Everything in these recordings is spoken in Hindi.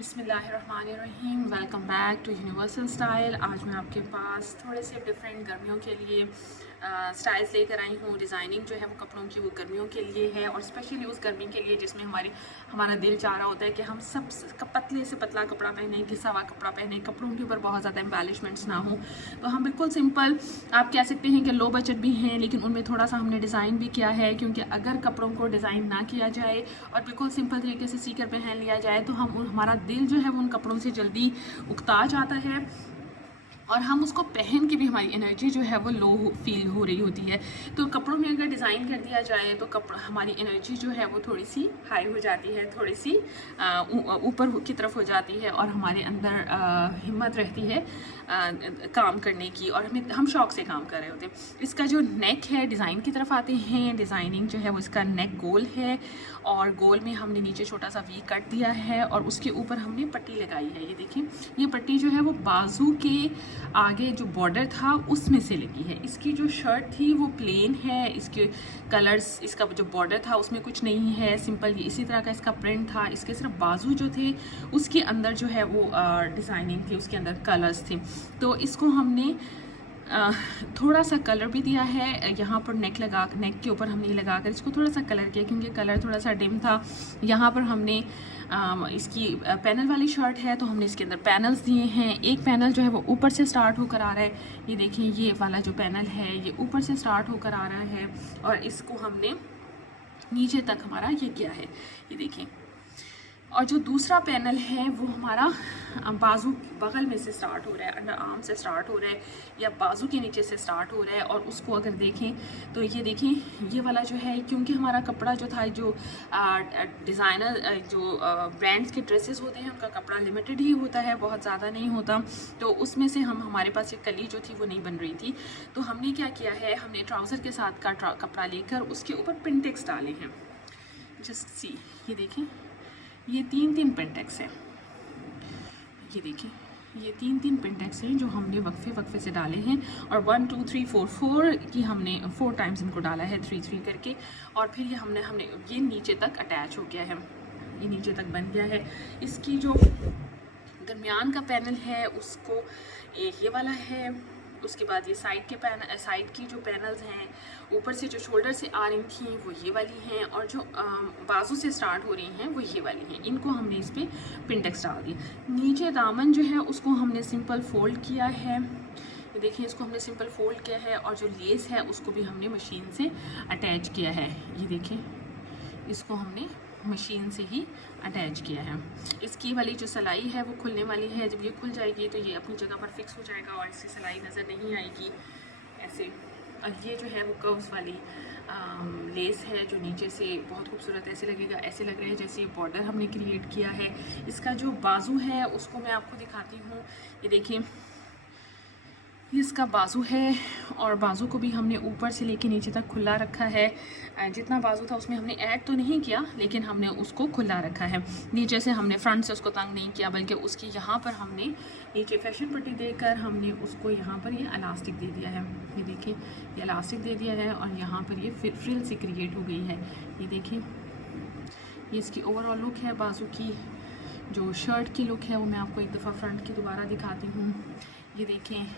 बिस्मिल्लाहिर्रहमानिर्रहीम। Welcome back to universal style. आज मैं आपके पास थोड़े से डिफरेंट गर्मियों के लिए स्टाइल्स लेकर आई हूँ। डिज़ाइनिंग जो है वो कपड़ों की वो गर्मियों के लिए है और स्पेशली उस गर्मी के लिए जिसमें हमारा दिल चाह रहा होता है कि हम सब पतले से पतला कपड़ा पहने, घिसा हुआ कपड़ा पहने, कपड़ों के ऊपर बहुत ज़्यादा एम्बेलिशमेंट्स ना हो। तो हम बिल्कुल सिंपल, आप कह सकते हैं कि लो बजट भी हैं, लेकिन उनमें थोड़ा सा हमने डिज़ाइन भी किया है, क्योंकि अगर कपड़ों को डिज़ाइन ना किया जाए और बिल्कुल सिंपल तरीके से सीकर पहन लिया जाए तो हमारा दिल जो है वो उन कपड़ों से जल्दी उकता जाता है और हम उसको पहन के भी हमारी एनर्जी जो है वो लो फील हो रही होती है। तो कपड़ों में अगर डिज़ाइन कर दिया जाए तो कपड़ा हमारी एनर्जी जो है वो थोड़ी सी हाई हो जाती है, थोड़ी सी ऊपर की तरफ हो जाती है और हमारे अंदर हिम्मत रहती है काम करने की और हम शौक से काम कर रहे होते हैं। इसका जो नेक है, डिज़ाइन की तरफ आते हैं। डिज़ाइनिंग जो है वो इसका नेक गोल है और गोल में हमने नीचे छोटा सा वी कट दिया है और उसके ऊपर हमने पट्टी लगाई है। ये देखिए, ये पट्टी जो है वो बाजू के आगे जो बॉर्डर था उसमें से लगी है। इसकी जो शर्ट थी वो प्लेन है, इसके कलर्स, इसका जो बॉर्डर था उसमें कुछ नहीं है, सिंपल ये इसी तरह का इसका प्रिंट था। इसके सिर्फ बाजू जो थे उसके अंदर जो है वो डिज़ाइनिंग थी, उसके अंदर कलर्स थे। तो इसको हमने थोड़ा सा कलर भी दिया है यहाँ पर, नेक के ऊपर हमने लगाकर इसको थोड़ा सा कलर किया, क्योंकि कलर थोड़ा सा डिम था। यहाँ पर हमने इसकी पैनल वाली शर्ट है तो हमने इसके अंदर पैनल्स दिए हैं। एक पैनल जो है वो ऊपर से स्टार्ट होकर आ रहा है, ये देखिए, ये वाला जो पैनल है ये ऊपर से स्टार्ट होकर आ रहा है और इसको हमने नीचे तक हमारा ये किया है, ये देखिए। और जो दूसरा पैनल है वो हमारा बाजू बगल में से स्टार्ट हो रहा है, अंडर आर्म से स्टार्ट हो रहा है या बाजू के नीचे से स्टार्ट हो रहा है। और उसको अगर देखें तो ये देखें, ये वाला जो है, क्योंकि हमारा कपड़ा जो था, जो डिज़ाइनर जो ब्रांड्स के ड्रेसेस होते हैं उनका कपड़ा लिमिटेड ही होता है, बहुत ज़्यादा नहीं होता। तो उसमें से हमारे पास एक कली जो थी वो नहीं बन रही थी, तो हमने क्या किया है, हमने ट्राउज़र के साथ का कपड़ा लेकर उसके ऊपर पिंटेक्स डाले हैं। जस्ट सी, ये देखें, ये तीन पिंटेक्स है, ये देखिए, ये तीन पिंटेक्स हैं जो हमने वक्फे से डाले हैं और 1 2 3 4 4 की हमने 4 टाइम्स इनको डाला है, 3 करके। और फिर ये हमने ये नीचे तक अटैच हो गया है, ये नीचे तक बन गया है। इसकी जो दरमियान का पैनल है उसको एक ये वाला है, उसके बाद ये साइड की जो पैनल्स हैं ऊपर से जो शोल्डर से आ रही थी वो ये वाली हैं और जो बाजू से स्टार्ट हो रही हैं वो ये वाली हैं। इनको हमने इस पर पिंटेक्स डाल दी। नीचे दामन जो है उसको हमने सिंपल फोल्ड किया है, ये देखिए, इसको हमने सिंपल फोल्ड किया है और जो लेस है उसको भी हमने मशीन से अटैच किया है, ये देखिए, इसको हमने मशीन से ही अटैच किया है। इसकी वाली जो सिलाई है वो खुलने वाली है, जब ये खुल जाएगी तो ये अपनी जगह पर फिक्स हो जाएगा और इसकी सिलाई नज़र नहीं आएगी ऐसे। और ये जो है वो कर्व्स वाली लेस है जो नीचे से बहुत खूबसूरत ऐसे लगेगा, ऐसे लग रहा है जैसे बॉर्डर हमने क्रिएट किया है। इसका जो बाजू है उसको मैं आपको दिखाती हूँ, ये देखिए, ये इसका बाजू है और बाजू को भी हमने ऊपर से लेके नीचे तक खुला रखा है। जितना बाजू था उसमें हमने ऐड तो नहीं किया, लेकिन हमने उसको खुला रखा है। नीचे से हमने फ्रंट से उसको तंग नहीं किया, बल्कि उसकी यहाँ पर हमने नीचे फैशन पट्टी देकर हमने उसको यहाँ पर ये इलास्टिक दे दिया है, ये देखिए, ये इलास्टिक दे दिया है और यहाँ पर ये फ्रिल सी क्रिएट हो गई है, ये देखिए। ये इसकी ओवरऑल लुक है। बाजू की जो शर्ट की लुक है वो मैं आपको एक दफ़ा फ्रंट की दोबारा दिखाती हूँ। ये देखें,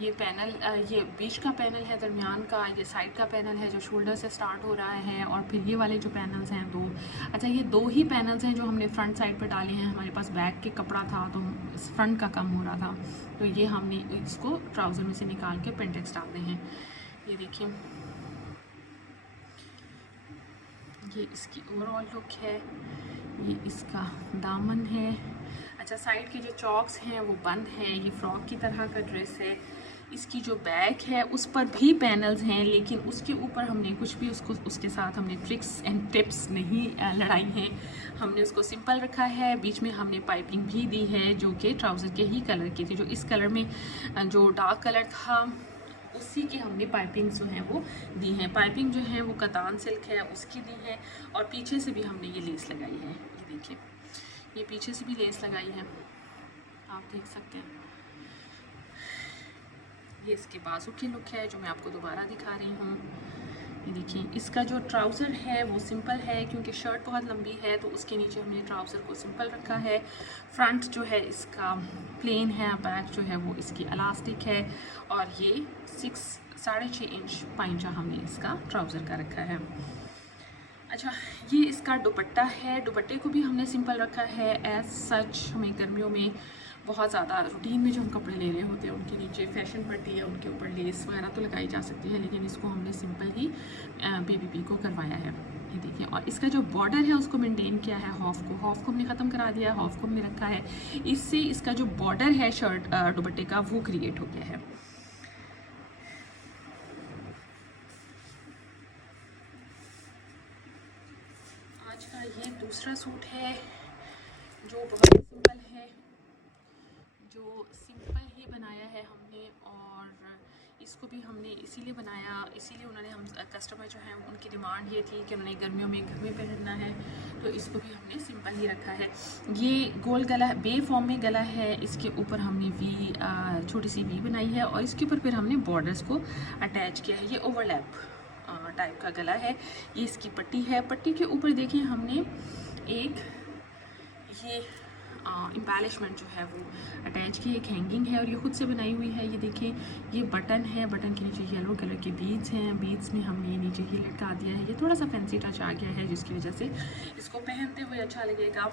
ये पैनल, ये बीच का पैनल है, दरमियान का, ये साइड का पैनल है जो शोल्डर से स्टार्ट हो रहा है और फिर ये वाले जो पैनल्स हैं दो, अच्छा ये दो ही पैनल्स हैं जो हमने फ्रंट साइड पर डाले हैं। हमारे पास बैक के कपड़ा था तो फ्रंट का कम हो रहा था, तो ये हमने इसको ट्राउज़र में से निकाल के पिंटेक्स डालते हैं। ये देखिए, ये इसकी ओवरऑल लुक है, ये इसका दामन है। अच्छा, साइड के जो चॉक्स हैं वो बंद हैं, ये फ्रॉक की तरह का ड्रेस है। इसकी जो बैक है उस पर भी पैनल्स हैं, लेकिन उसके ऊपर हमने कुछ भी उसके साथ हमने ट्रिक्स एंड टिप्स नहीं लड़ाई हैं, हमने उसको सिंपल रखा है। बीच में हमने पाइपिंग भी दी है जो कि ट्राउज़र के ही कलर की थी, जो इस कलर में जो डार्क कलर था उसी की हमने पाइपिंग जो है वो दी हैं। पाइपिंग जो है वो कतान सिल्क है उसकी दी है और पीछे से भी हमने ये लेस लगाई है, ये देखिए, ये पीछे से भी लेस लगाई है, आप देख सकते हैं। ये इसके बाजू की लुक है जो मैं आपको दोबारा दिखा रही हूँ, ये देखिए, इसका जो ट्राउज़र है वो सिंपल है क्योंकि शर्ट बहुत लंबी है तो उसके नीचे हमने ट्राउज़र को सिंपल रखा है। फ्रंट जो है इसका प्लेन है, बैक जो है वो इसकी इलास्टिक है और ये 6.5 इंच पाइंचा हमने इसका ट्राउज़र का रखा है। अच्छा, ये इसका दुपट्टा है। दुपट्टे को भी हमने सिंपल रखा है। एज सच हमें गर्मियों में बहुत ज़्यादा रूटीन में जो हम कपड़े ले रहे होते हैं उनके नीचे फैशन पट्टी है, उनके ऊपर लेस वगैरह तो लगाई जा सकती है, लेकिन इसको हमने सिंपल ही बेबी पी को करवाया है। ये देखिए, और इसका जो बॉर्डर है उसको मेंटेन किया है। हॉफ को हमने ख़त्म करा दिया है, हॉफ को हमने रखा है। इससे इसका जो बॉर्डर है शर्ट दुपट्टे का वो क्रिएट हो गया है। आज का ये दूसरा सूट है जो बहुत ही सिंपल है, जो सिंपल ही बनाया है हमने, और इसको भी हमने इसीलिए बनाया, इसीलिए उन्होंने हम कस्टमर जो है उनकी डिमांड ये थी कि उन्हें गर्मियों में घर में पहनना है, तो इसको भी हमने सिंपल ही रखा है। ये गोल गला बे फॉर्म में गला है, इसके ऊपर हमने वी छोटी सी वी बनाई है और इसके ऊपर फिर हमने बॉर्डर्स को अटैच किया है। ये ओवरलैप टाइप का गला है। ये इसकी पट्टी है। पट्टी के ऊपर देखिए हमने एक ये एम्बेलिशमेंट जो है वो अटैच की, एक हैंगिंग है और ये खुद से बनाई हुई है। ये देखिए, ये बटन है, बटन के नीचे येलो कलर के बीड्स हैं, बीड्स में हमने नीचे ही लटका दिया है। ये थोड़ा सा फैंसी टच आ गया है जिसकी वजह से इसको पहनते हुए अच्छा लगेगा।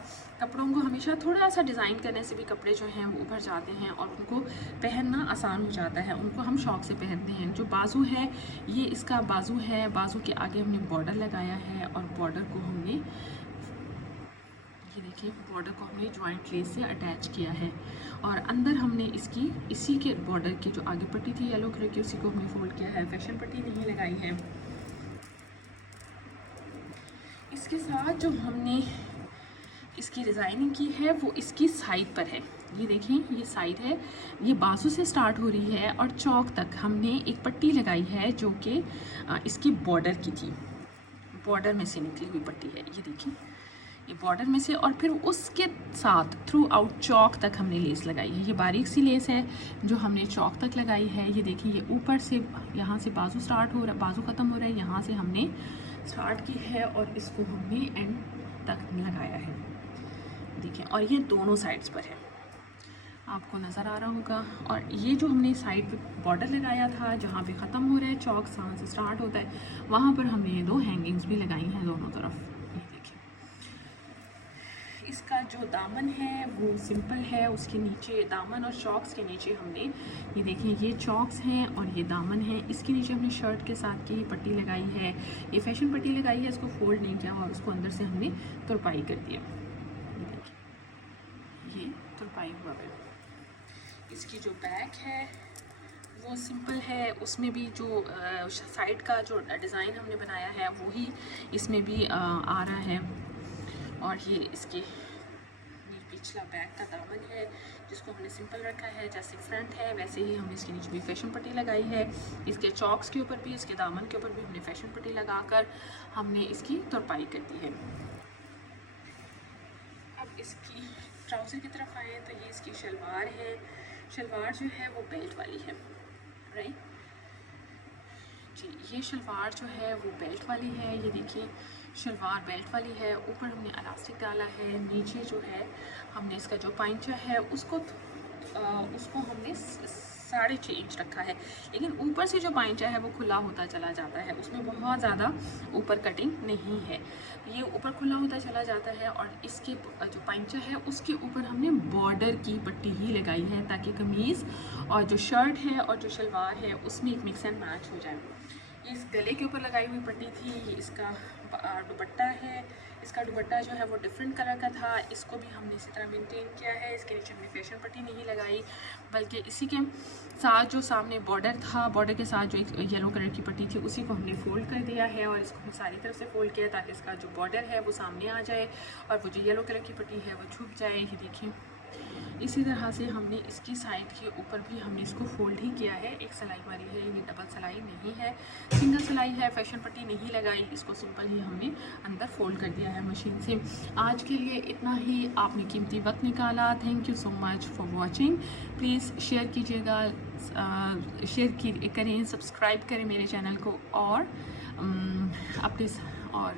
कपड़ों को हमेशा थोड़ा सा डिज़ाइन करने से भी कपड़े जो हैं वो उभर जाते हैं और उनको पहनना आसान हो जाता है, उनको हम शौक़ से पहनते हैं। जो बाजू है, ये इसका बाजू है, बाजू के आगे हमने बॉर्डर लगाया है और बॉर्डर को हमने ये देखिए, बॉर्डर को हमने जॉइंट लेस से अटैच किया है और अंदर हमने इसकी इसी के बॉर्डर की जो आगे पट्टी थी येलो कलर की उसी को हमने फोल्ड किया है। फैशन पट्टी नहीं लगाई है। इसके साथ जो हमने इसकी डिज़ाइनिंग की है वो इसकी साइड पर है। ये देखिए, ये साइड है, ये बाजू से स्टार्ट हो रही है और चौक तक हमने एक पट्टी लगाई है जो कि इसकी बॉर्डर की थी, बॉर्डर में से निकली हुई पट्टी है। ये देखिए, ये बॉर्डर में से, और फिर उसके साथ थ्रू आउट चौक तक हमने लेस लगाई है। ये बारीक सी लेस है जो हमने चौक तक लगाई है। ये देखिए, ये ऊपर से यहाँ से बाजू स्टार्ट हो रहा है, बाजू ख़त्म हो रहा है, यहाँ से हमने स्टार्ट की है और इसको हमने एंड तक लगाया है। देखिए, और ये दोनों साइड्स पर है, आपको नज़र आ रहा होगा। और ये जो हमने साइड पे बॉर्डर लगाया था जहाँ पे ख़त्म हो रहा है, चौक जहाँ से स्टार्ट होता है, वहाँ पर हमने ये दो हैंगिंग्स भी लगाई हैं दोनों तरफ। ये देखिए, इसका जो दामन है वो सिंपल है। उसके नीचे दामन और चॉक्स के नीचे हमने ये देखिए, ये चॉक्स हैं और ये दामन है। इसके नीचे हमने शर्ट के साथ की पट्टी लगाई है, ये फैशन पट्टी लगाई है, इसको फोल्ड नहीं किया और उसको अंदर से हमने तुरपाई कर दिया। ये देखिए, ये तुरपाई हुआ है। इसकी जो बैक है वो सिंपल है, उसमें भी जो साइड का जो डिज़ाइन हमने बनाया है वही इसमें भी आ रहा है। और ये इसकी पिछला बैक का दामन है जिसको हमने सिंपल रखा है, जैसे फ्रंट है वैसे ही हमने इसके नीचे भी फैशन पट्टी लगाई है। इसके चॉक्स के ऊपर भी, इसके दामन के ऊपर भी हमने फैशन पट्टी लगाकर हमने इसकी तुरपाई कर दी है। अब इसकी ट्राउज़र की तरफ आए तो ये इसकी शलवार है। शलवार जो है वो बेल्ट वाली है, राइट जी। ये शलवार जो है वो बेल्ट वाली है। ये देखिए, शलवार बेल्ट वाली है। ऊपर हमने इलास्टिक डाला है, नीचे जो है हमने इसका जो पाइंचा है उसको हमने 6.5 इंच रखा है, लेकिन ऊपर से जो पाइंचा है वो खुला होता चला जाता है, उसमें बहुत ज़्यादा ऊपर कटिंग नहीं है, ये ऊपर खुला होता चला जाता है। और इसके जो पाइंचा है उसके ऊपर हमने बॉर्डर की पट्टी ही लगाई है ताकि कमीज़ और जो शर्ट है और जो शलवार है उसमें एक मिक्स एंड मैच हो जाए। इस गले के ऊपर लगाई हुई पट्टी थी, ये इसका दुपट्टा है। इसका दुपट्टा जो है वो डिफरेंट कलर का था, इसको भी हमने इसी तरह मेंटेन किया है। इसके नीचे हमने फैशन पट्टी नहीं लगाई, बल्कि इसी के साथ जो सामने बॉर्डर था, बॉर्डर के साथ जो एक येलो कलर की पट्टी थी उसी को हमने फोल्ड कर दिया है और इसको हमने सारी तरफ से फोल्ड किया ताकि इसका जो बॉर्डर है वो सामने आ जाए और वो जो येलो कलर की पट्टी है वो छुप जाए। ये देखिए, इसी तरह से हमने इसकी साइड के ऊपर भी हमने इसको फोल्ड ही किया है। एक सिलाई वाली है, ये डबल सिलाई नहीं है, सिंगल सिलाई है। फैशन पट्टी नहीं लगाई, इसको सिंपल ही हमने अंदर फोल्ड कर दिया है मशीन से। आज के लिए इतना ही, आपने कीमती वक्त निकाला। Thank you so much for watching. Please share कीजिएगा, शेयर करें, सब्सक्राइब करें मेरे चैनल को और अपने और